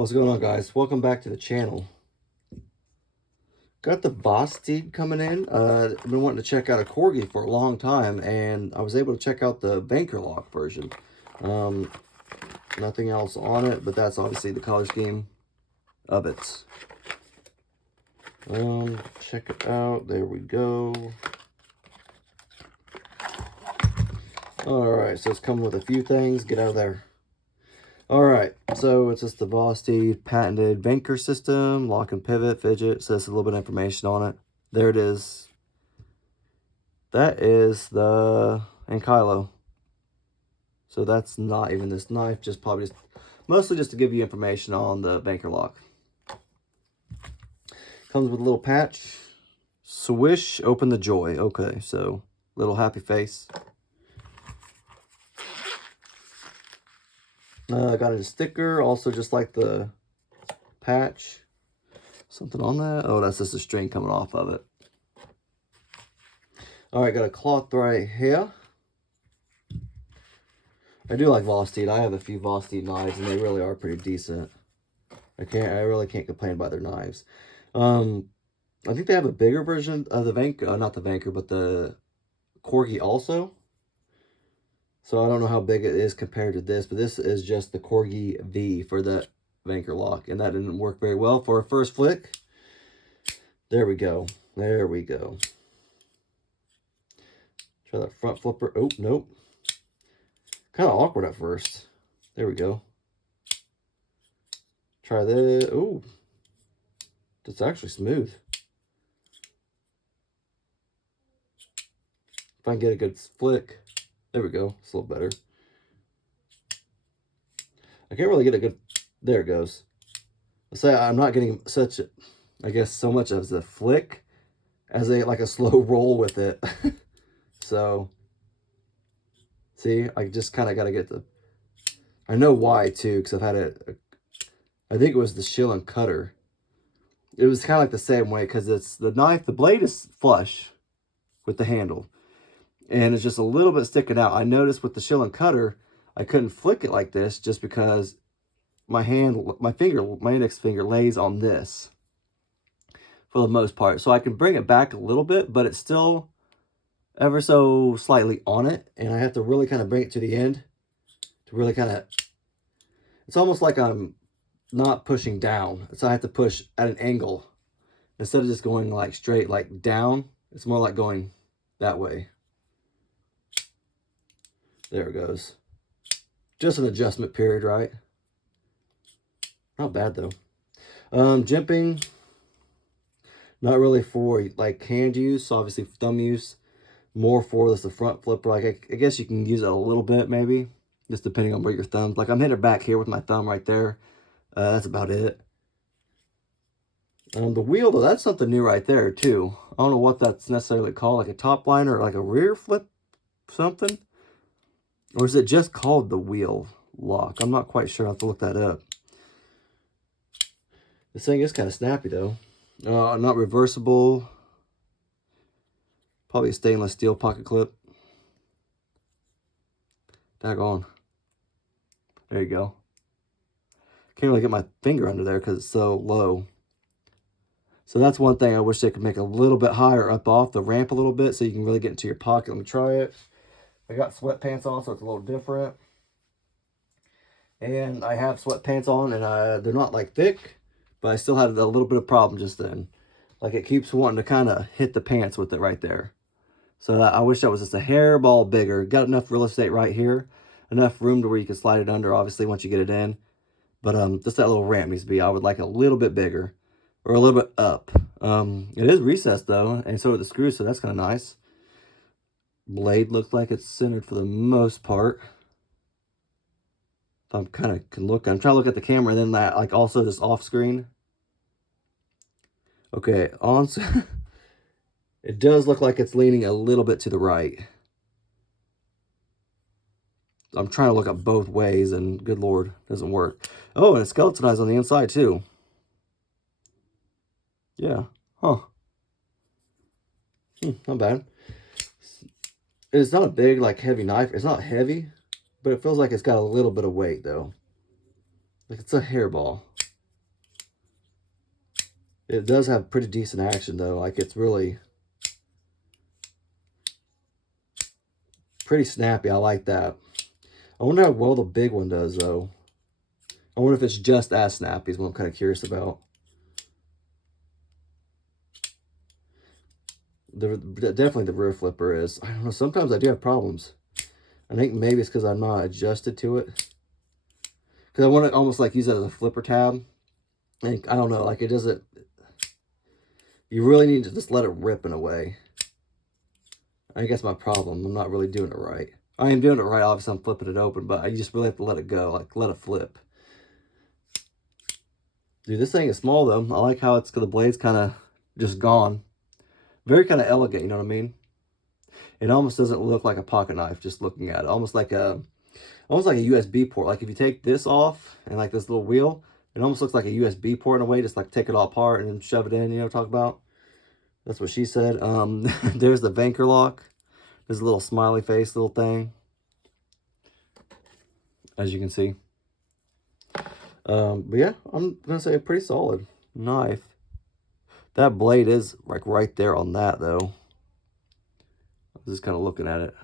What's going on, guys? Welcome back to the channel. Got the Vosteed coming in. I've been wanting to check out a Corgi for a long time, and I was able to check out the Vanchor lock version. Nothing else on it, but that's obviously the color scheme of it. Check it out. There we go. Alright, so it's coming with a few things. Get out of there. Alright, so it's just the Vosteed patented Vanchor system, lock and pivot, fidget. Says a little bit of information on it. There it is. That is the Ankylo. So that's not even this knife, mostly just to give you information on the Vanchor lock. Comes with a little patch. Swish, open the joy. Okay, so little happy face. Got a sticker, also just like the patch. Something on that. Oh, that's just a string coming off of it. Alright, got a cloth right here. I do like Vosteed. I have a few Vosteed knives, and they really are pretty decent. I really can't complain about their knives. I think they have a bigger version of the Vanchor, not the Vanchor, but the Corgi also. So I don't know how big it is compared to this, but this is just the Corgi V for the Vanchor lock, and that didn't work very well for a first flick. There we go. There we go. Try that front flipper. Oh, nope. Kind of awkward at first. There we go. Try this. Oh, it's actually smooth. If I can get a good flick. There we go. It's a little better. I can't really get a good... There it goes. Let's say I'm not getting such, I guess, so much as a flick as like a slow roll with it. So, see, I just kind of got to get the... I know why, too, because I've had I think it was the Schilling cutter. It was kind of like the same way, because it's the knife, the blade is flush with the handle. And it's just a little bit sticking out. I noticed with the Schilling cutter, I couldn't flick it like this just because my index finger lays on this for the most part. So I can bring it back a little bit, but it's still ever so slightly on it. And I have to really kind of bring it to the end to really kind of... It's almost like I'm not pushing down. So I have to push at an angle. Instead of just going like straight, like down, it's more like going that way. There it goes. Just an adjustment period, right? Not bad, though. Jimping, not really for, like, hand use. Obviously, thumb use. More for the front flipper. Like, I guess you can use it a little bit, maybe. Just depending on where your thumb's. Like, I'm hitting it back here with my thumb right there. That's about it. The wheel, though, that's something new right there, too. I don't know what that's necessarily called. Like a top liner or like a rear flip something. Or is it just called the wheel lock? I'm not quite sure. I'll have to look that up. This thing is kind of snappy, though. Not reversible. Probably a stainless steel pocket clip. Daggone. There you go. Can't really get my finger under there because it's so low. So that's one thing I wish they could make a little bit higher up off the ramp a little bit so you can really get into your pocket. Let me try it. I got sweatpants on, so it's a little different. And I have sweatpants on, and they're not like thick, but I still had a little bit of problem just then. Like it keeps wanting to kind of hit the pants with it right there. So I wish that was just a hairball bigger. Got enough real estate right here. Enough room to where you can slide it under, obviously, once you get it in. But just that little ramp needs to be, I would like a little bit bigger. Or a little bit up. It is recessed, though, and so are the screws, so that's kind of nice. Blade looks like it's centered for the most part. I'm kind of can look. I'm trying to look at the camera, and then that, like, also this off screen. Okay, on. It does look like it's leaning a little bit to the right. I'm trying to look up both ways, and good lord, it doesn't work. Oh, and it's skeletonized on the inside too. Yeah, huh? Not bad. It's not a big, like, heavy knife. It's not heavy, but it feels like it's got a little bit of weight, though. Like, it's a hairball. It does have pretty decent action though. Like it's really pretty snappy. I like that. I wonder how well the big one does though. I wonder if it's just as snappy is what I'm kind of curious about. Definitely the rear flipper is. I don't know. Sometimes I do have problems. I think maybe it's because I'm not adjusted to it. Because I want to almost like use it as a flipper tab. And I don't know. Like it doesn't. You really need to just let it rip in a way. I think that's my problem. I'm not really doing it right. I am doing it right. Obviously, I'm flipping it open. But you just really have to let it go. Like let it flip. Dude, this thing is small though. I like how the blade's kind of just gone. Very kind of elegant, you know what I mean? It almost doesn't look like a pocket knife just looking at it. Almost like a USB port. Like if you take this off and like this little wheel, it almost looks like a USB port in a way. Just like take it all apart and then shove it in, you know, talk about. That's what she said. There's the Vanchor lock. There's a little smiley face little thing. As you can see. But yeah, I'm going to say a pretty solid knife. That blade is like right there on that though. I'm just kind of looking at it.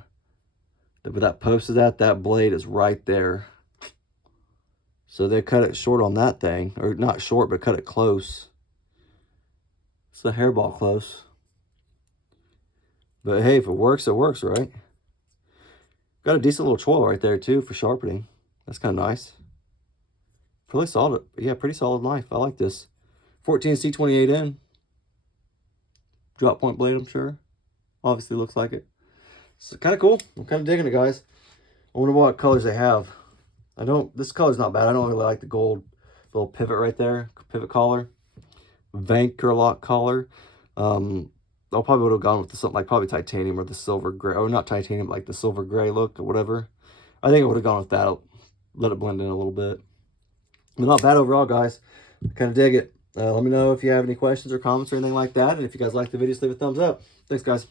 But that post is at, that blade is right there. So they cut it short on that thing. Or not short, but cut it close. It's a hairball close. But hey, if it works, right? Got a decent little choil right there too for sharpening. That's kind of nice. Pretty solid. Yeah, pretty solid knife. I like this. 14C28N. Drop point blade, I'm sure. Obviously looks like it. So kind of cool. I'm kind of digging it, guys. I wonder what colors they have. This color's not bad. I don't really like the gold little pivot right there. Pivot collar. Vanchor lock collar. I probably would have gone with something like probably titanium or the silver gray. Or not titanium, like the silver gray look or whatever. I think I would have gone with that. Let it blend in a little bit. But not bad overall, guys. Kind of dig it. Let me know if you have any questions or comments or anything like that. And if you guys like the video, just leave a thumbs up. Thanks, guys.